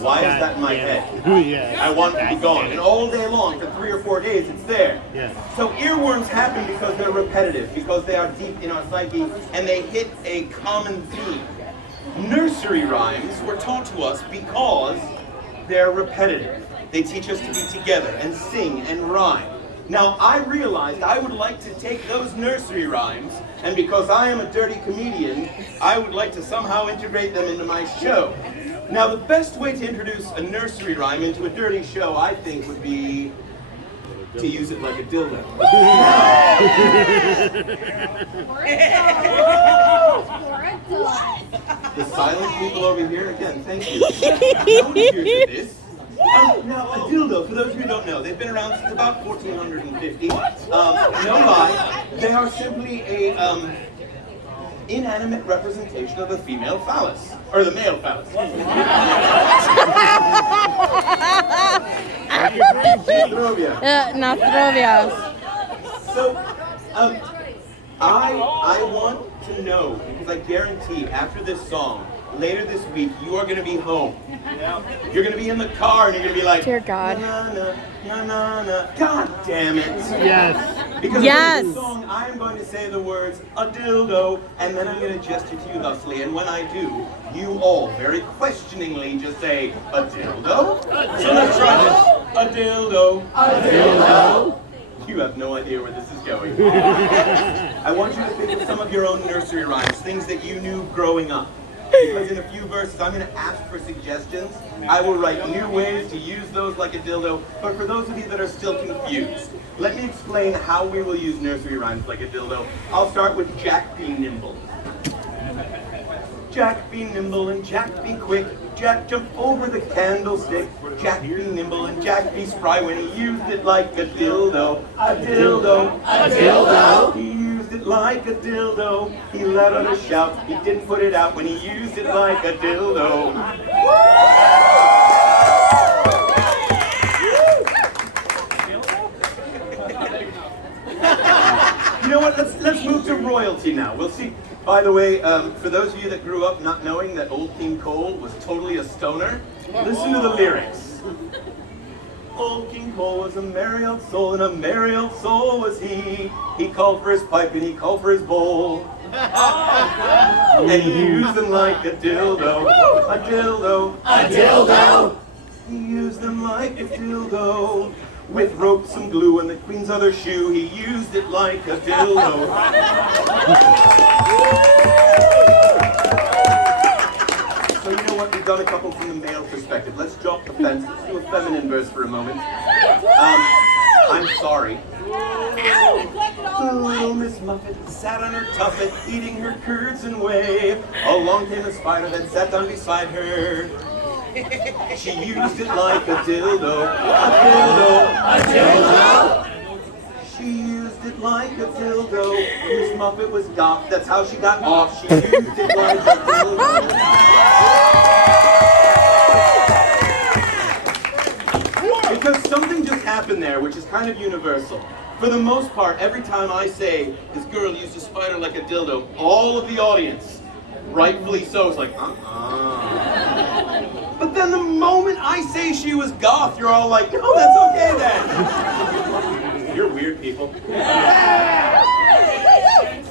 Why is that in my head? Yeah. I want it to be gone. And all day long, for 3 or 4 days, it's there. Yeah. So earworms happen because they're repetitive, because they are deep in our psyche, and they hit a common theme. Nursery rhymes were taught to us because they're repetitive. They teach us to be together and sing and rhyme. Now, I realized I would like to take those nursery rhymes, and because I am a dirty comedian, I would like to somehow integrate them into my show. Now, the best way to introduce a nursery rhyme into a dirty show, I think, would be to use it like a dildo. The silent people over here, again, thank you. No one hears of this. Now, a dildo, for those of you who don't know, they've been around since about 1450. No lie, they are simply a inanimate representation of the female phallus, or the male phallus. Nastrovia. So, I want to know, because I guarantee after this song, later this week, you are going to be home. You're going to be in the car and you're going to be like, Dear God. Na, na, na, na, na. God damn it. Yes. Because Yes. in this song, I am going to say the words, a dildo, and then I'm going to gesture to you thusly. And when I do, you all very questioningly just say, a dildo? So let's try this. A dildo. A dildo. You have no idea where this is going. I want you to think of some of your own nursery rhymes, things that you knew growing up. Because in a few verses, I'm going to ask for suggestions. I will write new ways to use those like a dildo. But for those of you that are still confused, let me explain how we will use nursery rhymes like a dildo. I'll start with Jack be nimble. Jack be nimble and Jack be quick. Jack jumped over the candlestick. Jack be nimble and Jack be spry when he used it like a dildo. A dildo. A dildo. He used it like a dildo. He let out a shout. He didn't put it out when he used it like a dildo. You know what? Let's move to royalty now. We'll see. By the way, for those of you that grew up not knowing that Old King Cole was totally a stoner, listen to the lyrics. Old King Cole was a merry old soul, and a merry old soul was he. He called for his pipe and he called for his bowl. And he used them like a dildo. A dildo. A dildo. He used them like a dildo. With ropes and glue and the queen's other shoe, he used it like a dildo. So you know what, we've done a couple from the male perspective. Let's drop the fence. Let's do a feminine verse for a moment. I'm sorry. Little Miss Muffet sat on her tuffet, eating her curds and whey. Along came a spider that sat down beside her. She used it like a dildo. A dildo. A dildo. She used it like a dildo. Miss Muffet was goth. That's how she got off. She used it like a dildo. Because something just happened there, which is kind of universal. For the most part, every time I say, this girl used a spider like a dildo, all of the audience, rightfully so, is like, But then the moment I say she was goth, you're all like, no, that's okay then. You're weird people.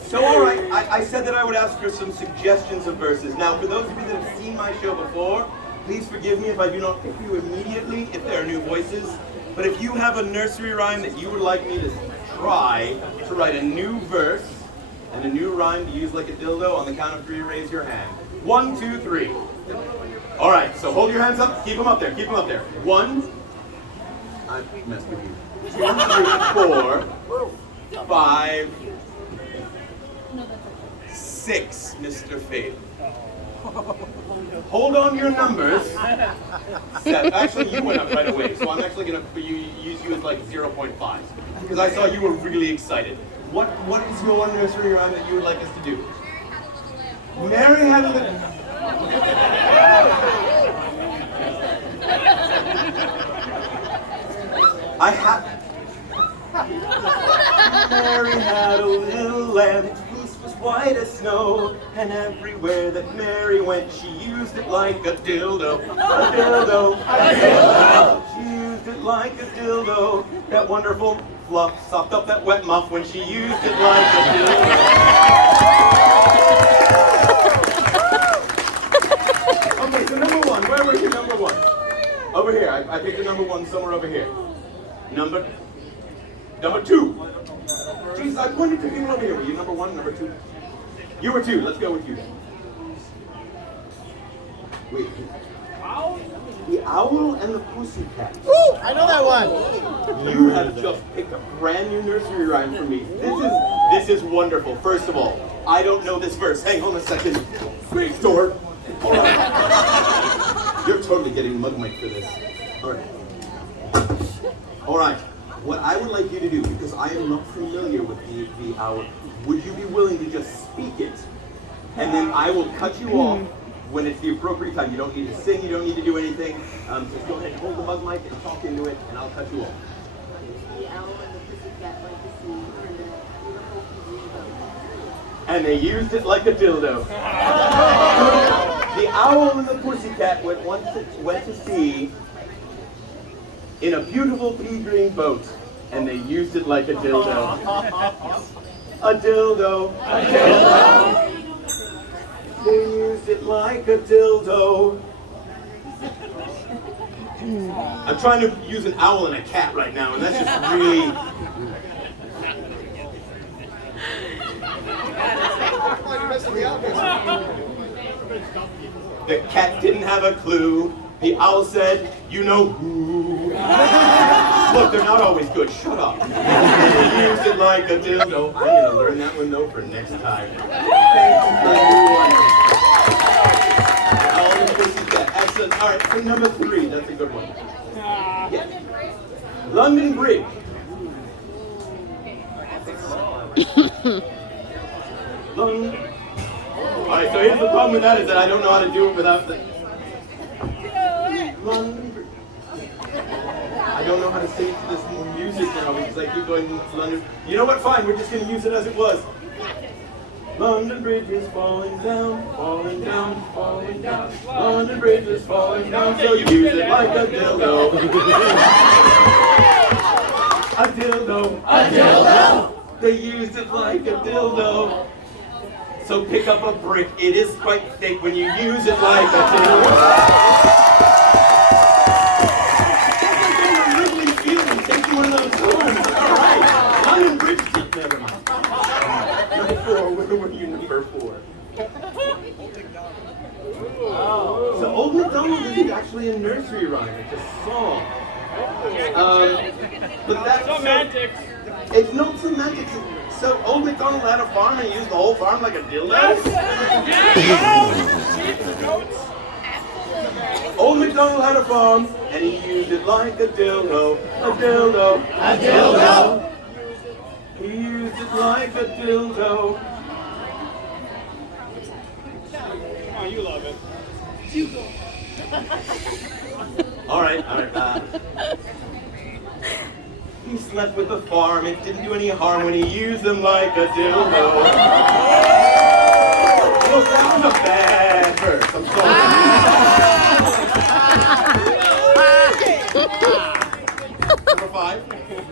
So all right, I said that I would ask for some suggestions of verses. Now, for those of you that have seen my show before, please forgive me if I do not pick you immediately, if there are new voices. But if you have a nursery rhyme that you would like me to try to write a new verse and a new rhyme to use like a dildo, on the count of 3, raise your hand. 1, 2, 3. All right, so hold your hands up. Keep them up there. Keep them up there. 1. I messed with you. 2, 3, 4, 5, 6, Mr. Fate. Hold on your numbers. Actually, you went up right away, so I'm actually going to use you as like 0.5 because I saw you were really excited. What is your nursery rhyme that you would like us to do? Mary had a little... Mary had a little lamb. Its fleece was white as snow, and everywhere that Mary went, she used it like a dildo. A dildo, a dildo. She used it like a dildo. That wonderful fluff sopped up that wet muff when she used it like a dildo. Okay, so number one, where was your number one? Over here, I picked the number one somewhere over here. Number two. Jesus, I pointed to people over here. Were you number one, number two? You were two. Let's go with you then. Wait. The Owl and the Pussycat. Ooh, I know that one. You have just picked a brand new nursery rhyme for me. This is wonderful. First of all, I don't know this verse. Hang on a second. Great door. All right. You're totally getting mug mic for this. All right. All right. What I would like you to do, because I am not familiar with the owl, would you be willing to just speak it? And then I will cut you off when it's the appropriate time. You don't need to sing, you don't need to do anything. Just go ahead and hold the mug mic and talk into it, and I'll cut you off. The owl and the pussycat like to see And they used it like a dildo. The owl and the pussycat went to sea in a beautiful pea green boat, and they used it like a dildo. A dildo. A dildo. They used it like a dildo. I'm trying to use an owl and a cat right now, and that's just really... The cat didn't have a clue. The owl said, "You know who." Look, they're not always good. Shut up. They used it like a dildo. I'm going to learn that one, though, for next time. Thank you for your one. Owl and Pussycat. Excellent. All right, so number three. That's a good one. Yeah. London Bridge. London. All right, so here's the problem with that is that I don't know how to do it without the... London Bridge. I don't know how to sing it to this music now because I keep going London. You know what? Fine, we're just going to use it as it was. London Bridge is falling down, falling down, falling down. London Bridge is falling down, so you use it like a dildo. A dildo, a dildo. They used it like a dildo. So pick up a brick. It is quite thick when you use it like a dildo. One of those horns. All right. London Bridge. Never mind. Number four. Where were you? Number four. So Old MacDonald isn't actually a nursery rhyme. It's a song. But that's semantics. It's no semantics. So Old MacDonald had a farm and he used the whole farm like a dildo. Old MacDonald had a farm, and he used it like a dildo, a dildo, a dildo. He used it like a dildo. Oh, you love it. All right. He slept with the farm. It didn't do any harm when he used them like a dildo. Look, that was a bad verse. I'm sorry. Number five?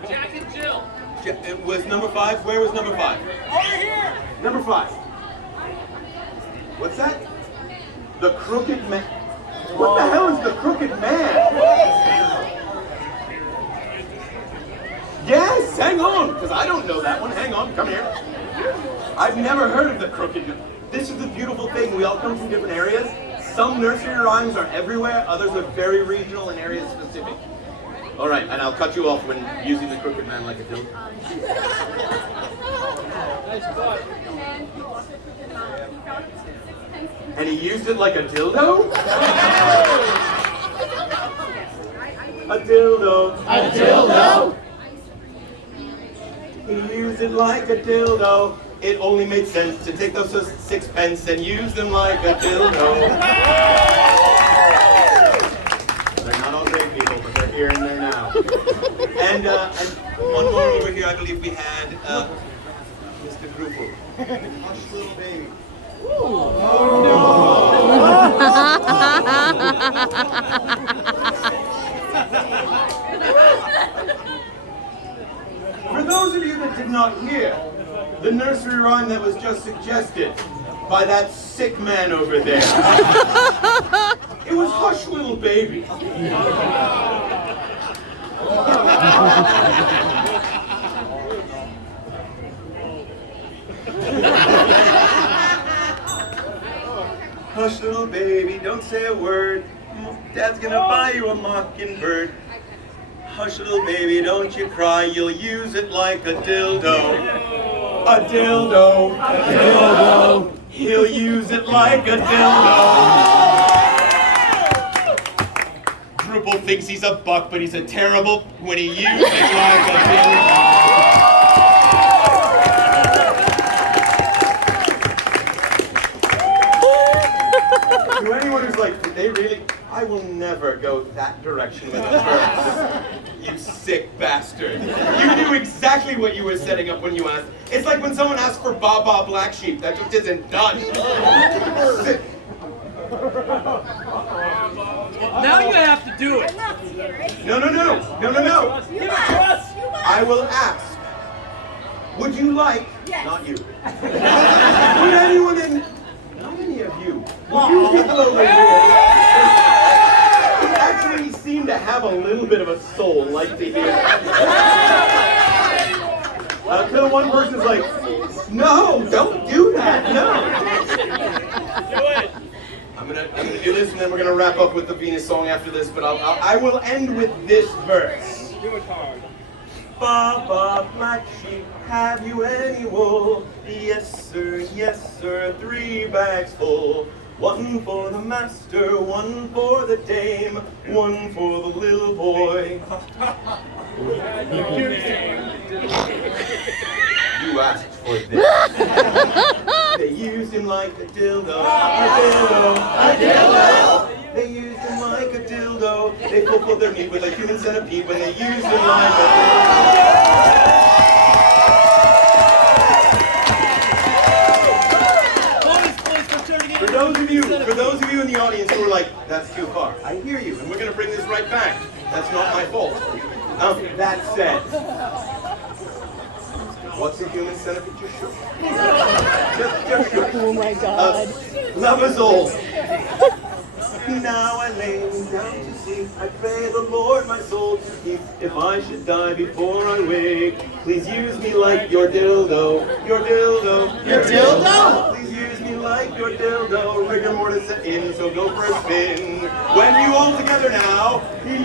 Jack and Jill. It was number five? Where was number five? Over here. Number five. What's that? The Crooked Man. What the hell is the Crooked Man? Yes, hang on, because I don't know that one. Hang on, come here. I've never heard of the Crooked Man. This is the beautiful thing. We all come from different areas. Some nursery rhymes are everywhere. Others are very regional and area specific. All right, and I'll cut you off when using the Crooked Man like a dildo. Nice spot. And he used it like a dildo? A dildo. A dildo. He used it like a dildo. It only made sense to take those 6 pence and use them like a dildo. They're not all great people, but they're here and there now. And one more over here, I believe we had Mr. Drupal. Hush, little baby. For those of you that did not hear the nursery rhyme that was just suggested by that sick man over there, it was Hush, Little Baby. Hush, little baby, don't say a word. Dad's gonna buy you a mockingbird. Hush, little baby, don't you cry. You'll use it like a dildo. A dildo. A dildo. He'll use it like a dildo. Drupal thinks he's a buck, but he's a terrible when he uses it like a dildo. To anyone who's like, did they really? I will never go that direction with a verse. You sick bastard. You knew exactly what you were setting up when you asked. It's like when someone asks for Baba Black Sheep. That just isn't done. Sick. Now you have to do it. No. Give it to us. I will ask. Would you like, not you, would anyone in, not any of you, would you people over here, who actually seem to have a little bit of a soul, like to hear? Till one person's like, no, don't do that, no. Do it. I'm gonna do this, and then we're gonna wrap up with the Venus song after this. But I will end with this verse. Do it hard. Baba Black Sheep, have you any wool? Yes sir, 3 bags full. 1 for the master, 1 for the dame, 1 for the little boy. You asked for this. They used him like a dildo. A dildo. A dildo. They used him like a dildo. They fulfilled their need with a human centipede when they used him like a dildo. For those of you in the audience who are like, that's too far, I hear you, and we're going to bring this right back. That's not my fault. That said, what's a human centipede? Just shook. Just shook. Oh my God. Love is old. Now I lay down to sleep. I pray the Lord my soul to keep. If I should die before I wake, please use me like your dildo. Your dildo. Your dildo? Please use me like your dildo. Rigor mortis set in, so go for a spin. When you all together now, you